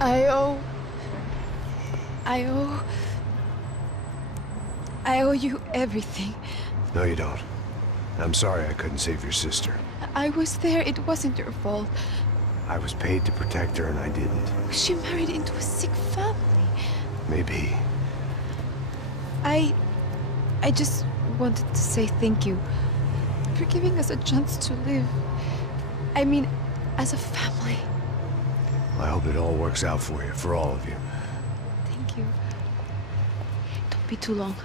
I owe... I owe... I owe you everything. No, you don't. I'm sorry I couldn't save your sister. I was there. It wasn't your fault. I was paid to protect her and I didn't. She married into a sick family. Maybe. I just wanted to say thank you for giving us a chance to live. I mean, as a family. I hope it all works out for you, for all of you. Thank you. Don't be too long.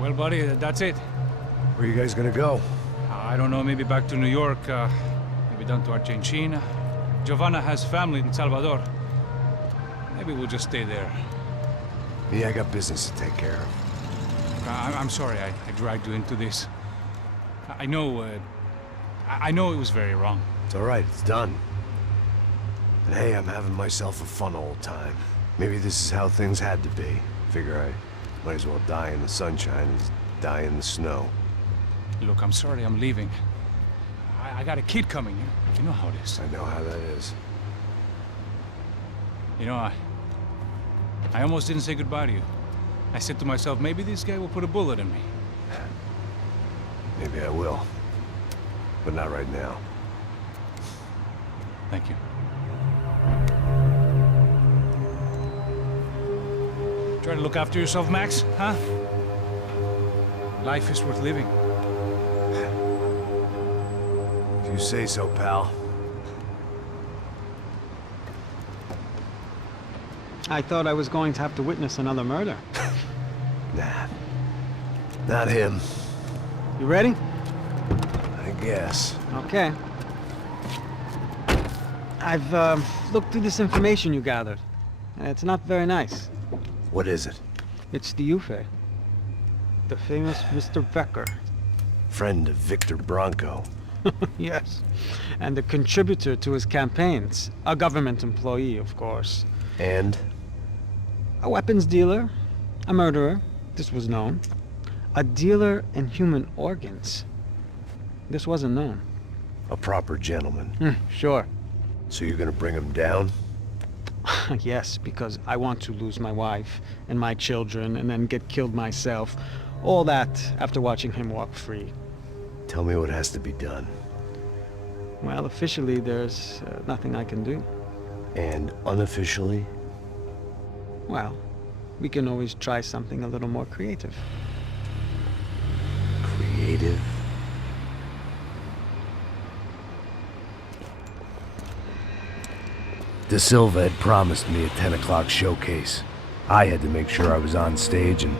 Well, buddy, that's it. Where are you guys gonna go? I don't know, maybe back to New York, maybe down to Argentina. Giovanna has family in Salvador. Maybe we'll just stay there. Me, I got business to take care of. I'm sorry I dragged you into this. I know it was very wrong. It's all right, it's done. And hey, I'm having myself a fun old time. Maybe this is how things had to be. Figure I might as well die in the sunshine as die in the snow. Look, I'm sorry I'm leaving. I got a kid coming. You know how it is. I know how that is. You know, I almost didn't say goodbye to you. I said to myself, maybe this guy will put a bullet in me. Maybe I will. But not right now. Thank you. Try to look after yourself, Max, huh? Life is worth living. If you say so, pal. I thought I was going to have to witness another murder. Nah. Not him. You ready? I guess. Okay. I've looked through this information you gathered. And it's not very nice. What is it? It's the Ufe. The famous Mr. Becker. Friend of Victor Bronco. Yes. And a contributor to his campaigns. A government employee, of course. And? A weapons dealer. A murderer. This was known. A dealer in human organs. This wasn't known. A proper gentleman. Sure. So you're gonna bring him down? Yes, because I want to lose my wife and my children and then get killed myself. All that after watching him walk free. Tell me what has to be done. Well, officially there's nothing I can do. And unofficially? Well, we can always try something a little more creative. Creative? De Silva had promised me a 10 o'clock showcase. I had to make sure I was on stage and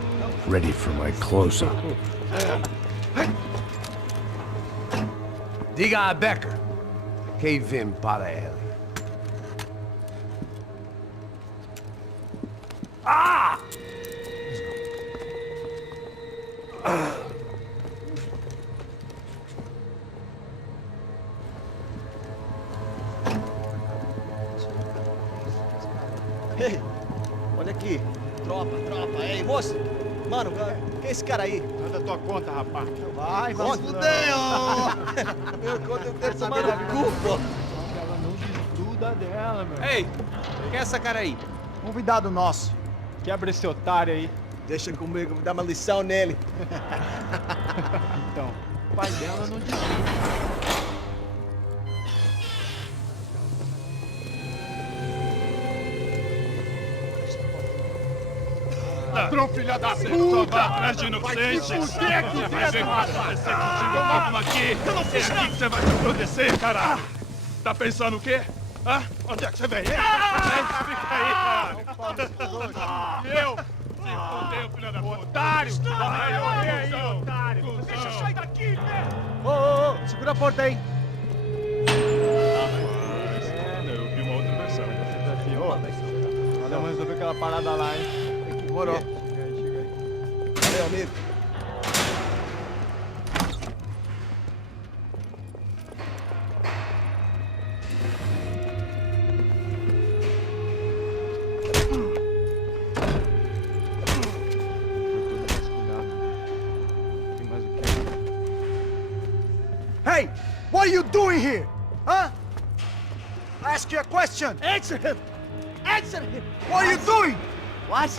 ready for my close-up. Diga a Becker. Que vim para ele. Ah! Ei, olha aqui. Tropa. Ei, moço. Mano, quem é esse cara aí? Manda tua conta, rapaz. Vai se fuder, ó. Meu conta eu quero tomar no cu, pô. Ela não desgruda dela, meu. Ei, quem é essa cara aí? Convidado nosso. Quebra esse otário aí. Deixa comigo, me dá uma lição nele. Então, o pai dela não desgruda. Ladrão, filha da puta! Vai atrás de inocente! Vai ver como vai acontecer contigo mesmo aqui! Eu não fiz nada! É aqui que você vai se acontecer, caralho! Tá pensando o quê? Hã? Onde é que você vem? Fica aí, cara! Eu? Se fodeu, filha da puta! Otário! Vai aí, otário! Deixa eu sair daqui, né? Ô, segura a porta aí! Eu vi uma outra versão. Vamos resolver aquela parada lá, hein? Demorou. Chega aí. Valeu, amigo. Hey, what are you doing here? Huh? I ask you a question. Answer him. Answer him. What are you doing? What?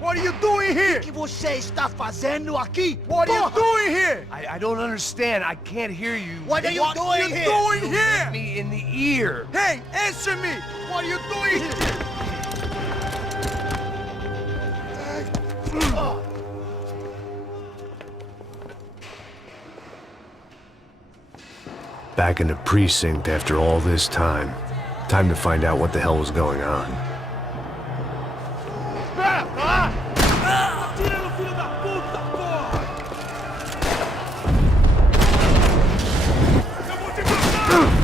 What are you doing here? O que você está fazendo aqui? What are you doing here? I don't understand. I can't hear you. What are you doing here? You hit me in the ear. Hey, answer me. What are you doing here? Back in the precinct after all this time. Time to find out what the hell was going on. Atira no filho da puta, porra! Eu vou te matar!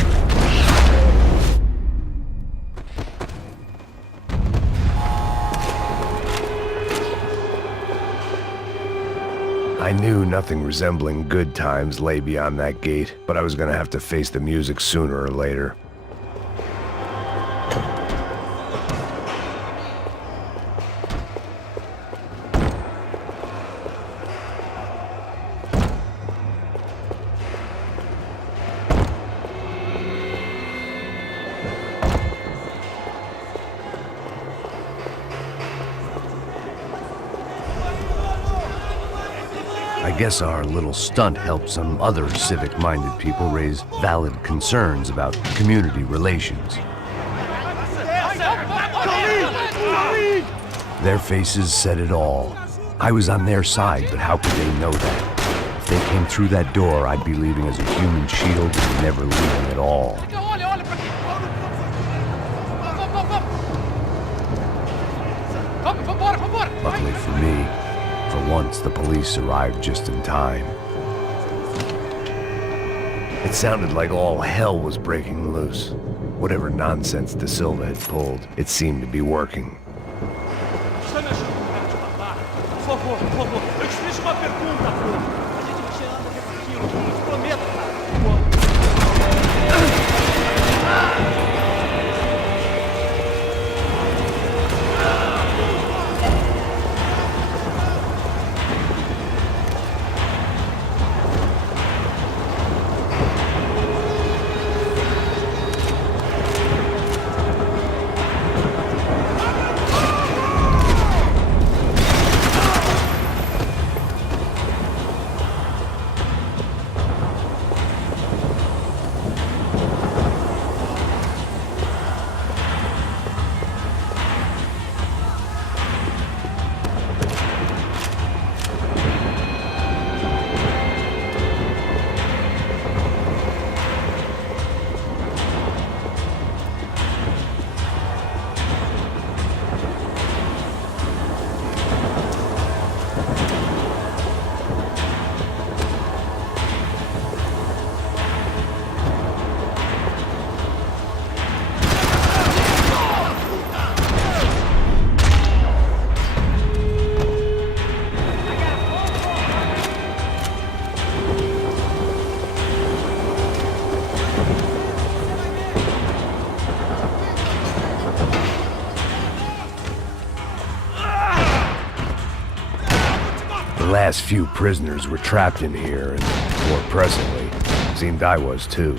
I knew nothing resembling good times lay beyond that gate, but I was gonna have to face the music sooner or later. I guess our little stunt helped some other civic-minded people raise valid concerns about community relations. Their faces said it all. I was on their side, but how could they know that? If they came through that door, I'd be leaving as a human shield and never leaving at all. Luckily for me, for once, the police arrived just in time. It sounded like all hell was breaking loose. Whatever nonsense De Silva had pulled, it seemed to be working. Você me ajuda a falar? Por favor, eu te fiz uma pergunta, pô. A gente vai chegar naquilo, eu te prometo, cara. The last few prisoners were trapped in here, and more pressingly, seemed I was too.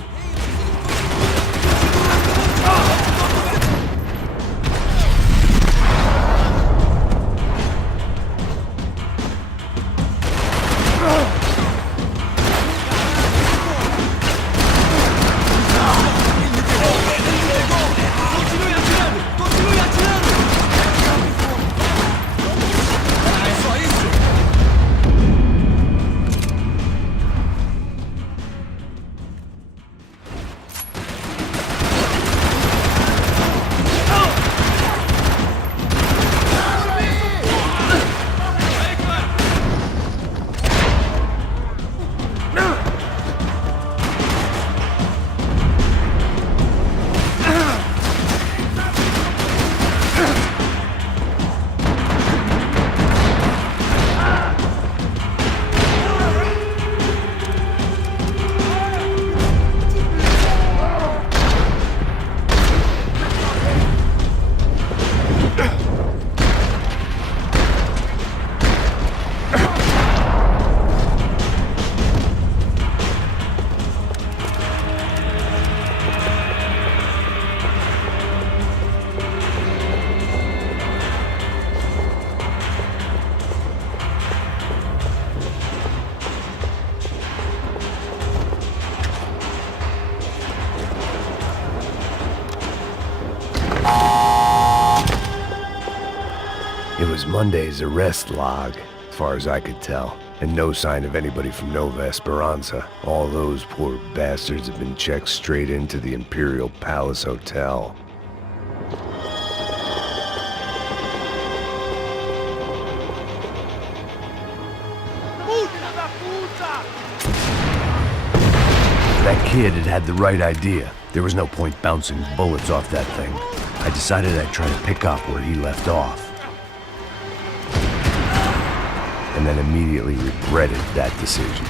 was Monday's arrest log, as far as I could tell. And no sign of anybody from Nova Esperanza. All those poor bastards have been checked straight into the Imperial Palace Hotel. That kid had the right idea. There was no point bouncing bullets off that thing. I decided I'd try to pick up where he left off. And then immediately regretted that decision.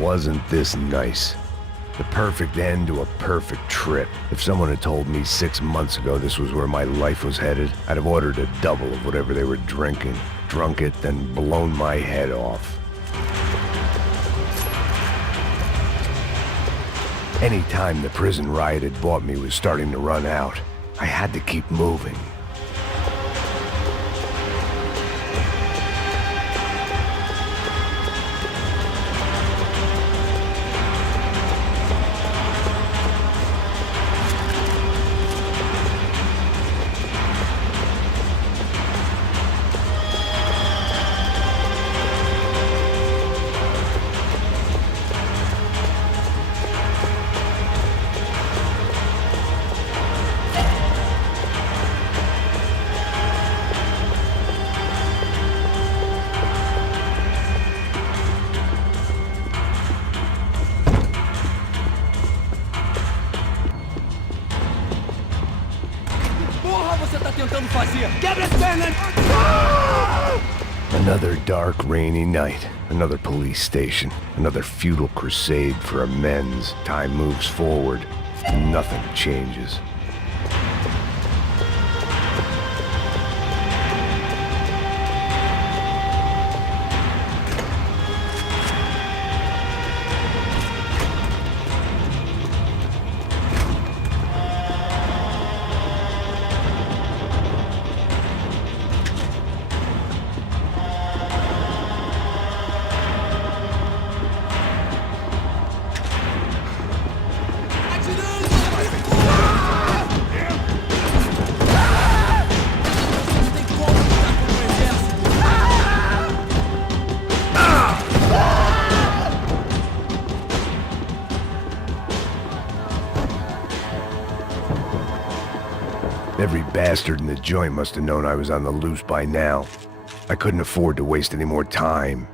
Wasn't this nice? The perfect end to a perfect trip. If someone had told me 6 months ago this was where my life was headed, I'd have ordered a double of whatever they were drinking, drunk it, then blown my head off. Any time the prison riot had bought me was starting to run out. I had to keep moving. Another dark, rainy night. Another police station. Another futile crusade for amends. Time moves forward. Nothing changes. Every bastard in the joint must have known I was on the loose by now. I couldn't afford to waste any more time.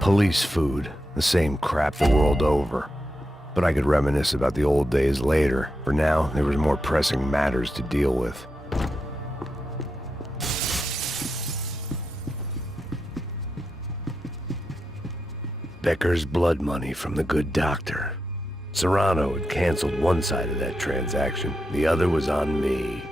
Police food, the same crap the world over. But I could reminisce about the old days later. For now, there was more pressing matters to deal with. Becker's blood money from the good doctor. Serrano had canceled one side of that transaction. The other was on me.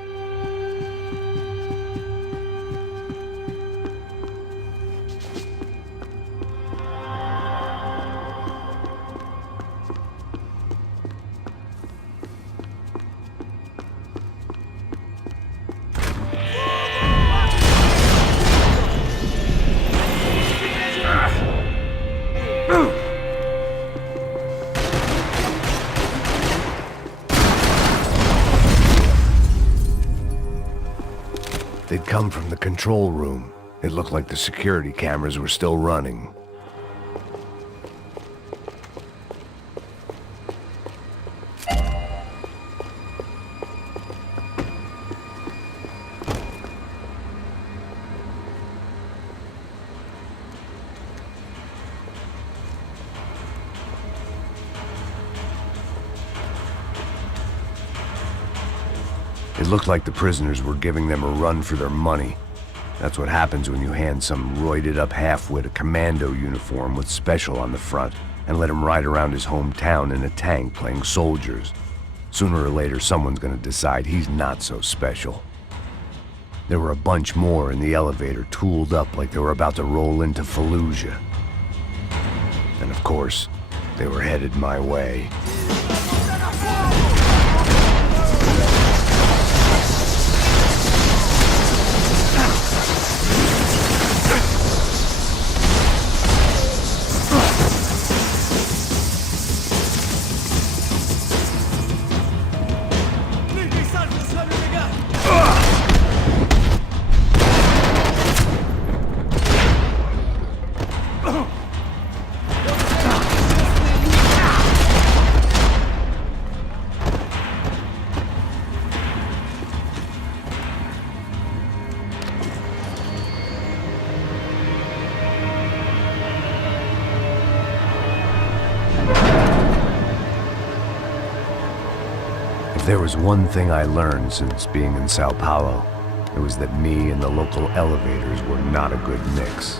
They'd come from the control room. It looked like the security cameras were still running. It looked like the prisoners were giving them a run for their money. That's what happens when you hand some roided-up halfwit a commando uniform with special on the front and let him ride around his hometown in a tank playing soldiers. Sooner or later, someone's gonna decide he's not so special. There were a bunch more in the elevator, tooled up like they were about to roll into Fallujah. And of course, they were headed my way. If there was one thing I learned since being in Sao Paulo, it was that me and the local elevators were not a good mix.